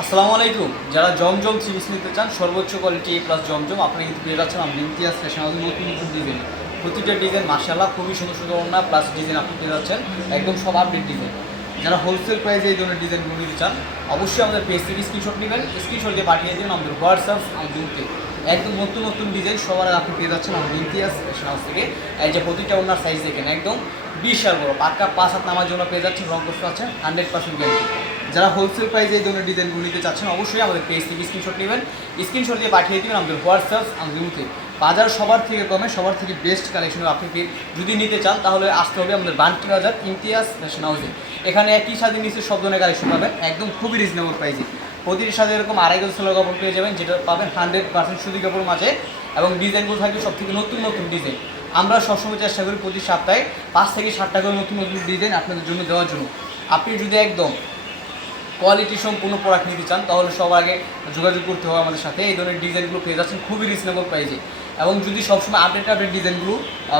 আসসালামু আলাইকুম। যারা জমজম সিরিজ নিতে চান, সর্বোচ্চ কোয়ালিটি এ প্লাস জমজম, আপনারা কিন্তু পেয়ে যাচ্ছেন আমি ইমতিয়াজ ফ্যাশন হাউসের নতুন নতুন ডিজাইন প্রতিটা ডিজাইন মার্শাল্লাহ খুবই সুন্দর সুন্দর ওনা প্লাস ডিজাইন আপনি পেয়ে যাচ্ছেন একদম সব আপডেট ডিজাইন যারা হোলসেল প্রাইসে এই ধরনের ডিজাইনগুলো নিতে চান, অবশ্যই আমাদের পেজ থেকে স্ক্রিনশট নেবেন স্ক্রিনশট দিয়ে পাঠিয়ে দেবেন আমাদের হোয়াটসঅ্যাপ আমাদের একদম নতুন নতুন ডিজাইন সবার আপনি পেয়ে যাচ্ছেন আমাদের ইমতিয়াজ ফ্যাশন হাউস থেকে। এই যে প্রতিটা ওনার সাইজ দেখেন, একদম বিশাল বড়, পাক্কা পাঁচ হাত নামার জন্য পেয়ে যাচ্ছেন, রং করতে পারছেন হান্ড্রেড পার্সেন্ট গ্যারেন্টি যারা হোলসেল প্রাইসে এই ধরনের ডিজাইনগুলো নিতে চাচ্ছেন, অবশ্যই আমাদের পেজ থেকে স্ক্রিনশট নেবেন। স্ক্রিনশট দিয়ে পাঠিয়ে দেবেন আমাদের হোয়াটসঅ্যাপ আমাদের মুখে বাজার সবার থেকে কমে, সবার থেকে বেস্ট কালেকশন আপনি যদি নিতে চান, তাহলে আসতে হবে আমাদের বান্টি বাজার, ইমতিয়াজ ফ্যাশন হাউসে এখানে একই সাথে নিচে সব ধরনের কালেকশন পাবেন, একদম খুবই রিজনেবল প্রাইসে প্রতিটি সাথে এরকম আড়াই গজ, ষোলো কাপড় পেয়ে যাবেন, যেটা পাবেন হান্ড্রেড পার্সেন্ট সুতি কাপড় মাঝে। এবং ডিজাইনগুলো থাকবে সব থেকে নতুন নতুন ডিজাইন আমরা সবসময় চেষ্টা করি প্রতি সপ্তাহে পাঁচ থেকে ষাটটা করে নতুন নতুন ডিজাইন আপনাদের জন্য দেওয়ার জন্য। আপনি যদি একদম কোয়ালিটি সম্পূর্ণ প্রোডাক্ট নিতে চান, তাহলে সবার আগে যোগাযোগ করতে হবে আমাদের সাথে। এই ধরনের ডিজাইনগুলো পেয়ে যাচ্ছেন খুবই রিজনেবল প্রাইসে এবং যদি সবসময় আপডেট আপডেট ডিজাইনগুলো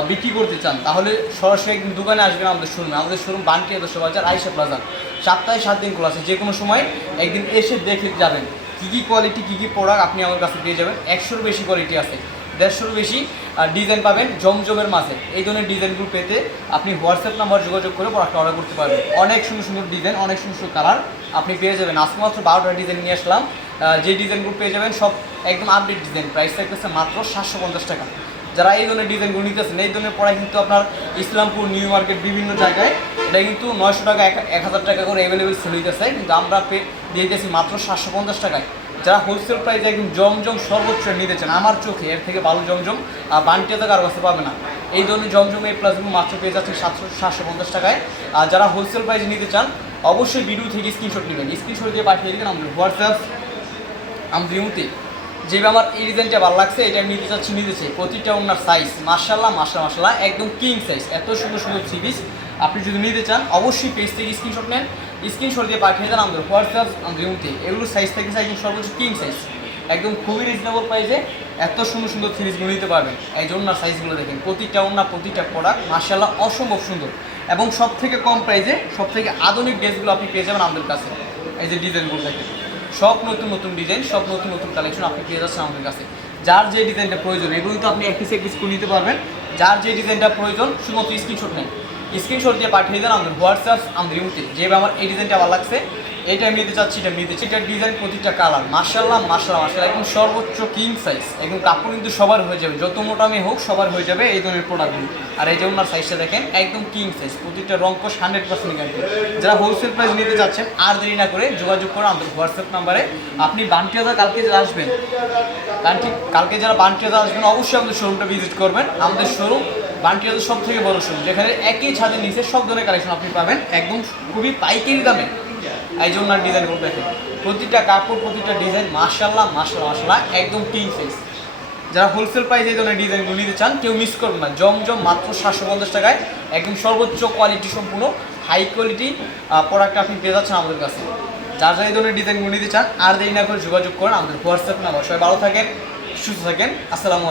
বিক্রি করতে চান, তাহলে সরাসরি একদিন দোকানে আসবেন আমাদের শোরুমে আমাদের শোরুম বানটি আদর্শ বাজার আইসা প্লাজা সপ্তাহে সাত দিন খোলা আছে। যে কোনো সময় একদিন এসে দেখে যাবেন, কী কী কোয়ালিটি কী কী প্রোডাক্ট আপনি আমার কাছে পেয়ে যাবেন। একশোর বেশি কোয়ালিটি আছে। দেড়শোর বেশি ডিজাইন পাবেন জমজমের মাঝে এই ধরনের ডিজাইনগুলো পেতে আপনি হোয়াটসঅ্যাপ নাম্বার যোগাযোগ করে প্রোডাক্ট অর্ডার করতে পারবেন। অনেক সুন্দর সুন্দর ডিজাইন অনেক সুন্দর সুন্দর কালার আপনি পেয়ে যাবেন। আজকে মাত্র বারোটা ডিজাইন নিয়ে আসলাম। যে ডিজাইনগুলো পেয়ে যাবেন সব একদম আপডেট ডিজাইন প্রাইস থাকতেছে মাত্র সাতশো পঞ্চাশ টাকা। যারা এই ধরনের ডিজাইনগুলো নিতেছেন, এই ধরনের পড়ায় কিন্তু আপনার ইসলামপুর, নিউ মার্কেট বিভিন্ন জায়গায় এটা কিন্তু নয়শো টাকা, এক হাজার টাকা করে অ্যাভেলেবেল সেল হইতেছে। কিন্তু আমরা দিয়ে দিয়েছি মাত্র সাতশো পঞ্চাশ টাকায়। যারা হোলসেল প্রাইসে একদম জমজম সর্বোচ্চ নিতে চান, আমার চোখে এর থেকে ভালো জমজম আর বান্টিতে কারও কাছে পাবে না। এই ধরনের জমজম এই প্লাসগুলো মাত্র পেয়ে যাচ্ছে সাতশো সাতশো পঞ্চাশ টাকায়। আর যারা হোলসেল প্রাইসে নিতে চান, অবশ্যই ভিডিও থেকে স্ক্রিনশট নেবেন। স্ক্রিনশট দিয়ে পাঠিয়ে দেবেন আমাদের হোয়াটসঅ্যাপ আমাদের ইমুতে। যেভাবে আমার এই ডিজাইনটা ভালো লাগছে, এটা নিতে চাচ্ছি, নিতে চাই প্রতিটা ওনার সাইজ মার্শাল্লাহ মার্শাল মার্শাল্লাহ একদম কিং সাইজ এত সুন্দর সুন্দর সিরিজ আপনি যদি নিতে চান, অবশ্যই পেজ থেকে স্ক্রিনশট নেন। স্ক্রিনশট দিয়ে পাঠিয়ে দেন আমাদের হোয়াটসঅ্যাপ, আমাদের ইমুতে এগুলো সাইজ থেকে একদম সর্বোচ্চ কিং সাইজ একদম খুবই রিজনেবল প্রাইসে এত সুন্দর সুন্দর সিরিজগুলো নিতে পারবেন। এই জন্য সাইজগুলো দেখেন, প্রতিটা ওনার প্রতিটা প্রোডাক্ট মার্শাল্লাহ অসম্ভব সুন্দর। এবং সব থেকে কম প্রাইসে সব থেকে আধুনিক ড্রেসগুলো আপনি পেয়ে যাবেন আমাদের কাছে। এই যে ডিজাইনগুলো দেখেন। সব নতুন নতুন ডিজাইন সব নতুন নতুন কালেকশন আপনি পেয়ে যাচ্ছেন আমাদের কাছে। যার যে ডিজাইনটা প্রয়োজন এগুলো তো আপনি এক পিস এক পিস নিতে পারবেন। যার যে ডিজাইনটা প্রয়োজন, শুধুমাত্র স্ক্রিনশট নেন। স্ক্রিনশট দিয়ে পাঠিয়ে দেন আমাদের হোয়াটসঅ্যাপ, আমাদের ইউতে যেভাবে আমার এই ডিজাইনটা ভালো লাগছে। এটা আমি নিতে চাচ্ছি, এটা নিতে এটার ডিজাইন প্রতিটা কালার মার্শাল্লাহ মার্শাল্লাহ মার্শাল্লাহ একদম সর্বোচ্চ কিং সাইজ একদম কাপড় কিন্তু সবার হয়ে যাবে। যত মোটা আমি হোক, সবার হয়ে যাবে এই ধরনের প্রোডাক্টগুলো আর এই যে ওনার সাইজটা দেখেন, একদম কিং সাইজ প্রতিটা রং কোষ হান্ড্রেড পার্সেন্ট গ্যারান্টি যারা হোলসেল প্রাইস নিতে চাচ্ছেন, আর দেরি না করে যোগাযোগ করে আমাদের হোয়াটসঅ্যাপ নাম্বারে আপনি বান্টিয়াদা কালকে যারা আসবেন বান্টি কালকে যারা বান্টিয়াদা আসবেন, অবশ্যই আমাদের শোরুমটা ভিজিট করবেন। আমাদের শোরুম বান্টিয়াদের সব থেকে বড় শোরুম যেখানে একই ছাদের নিচে সব ধরনের কালেকশন আপনি পাবেন, একদম খুবই পাইকারি দামে। এই জন্য ডিজাইনগুলো দেখেন, প্রতিটা কাপড়, প্রতিটা ডিজাইন মার্শাল্লাহ মার্শাল্লাহ মার্শাল্লাহ একদম কিং সাইজ যারা হোলসেল প্রাইস এই ধরনের ডিজাইনগুলো নিতে চান, কেউ মিস করবেন না, জমজম মাত্র সাতশো পঞ্চাশ টাকায়, একদম সর্বোচ্চ কোয়ালিটি সম্পূর্ণ হাই কোয়ালিটি প্রোডাক্ট আপনি পেয়ে যাচ্ছেন আমাদের কাছে। যার যারা এই ধরনের ডিজাইনগুলো নিতে চান, আর দেরি না করে যোগাযোগ করেন আমাদের হোয়াটসঅ্যাপ নাম্বার। সবাই ভালো থাকেন, সুস্থ থাকেন, আসসালামু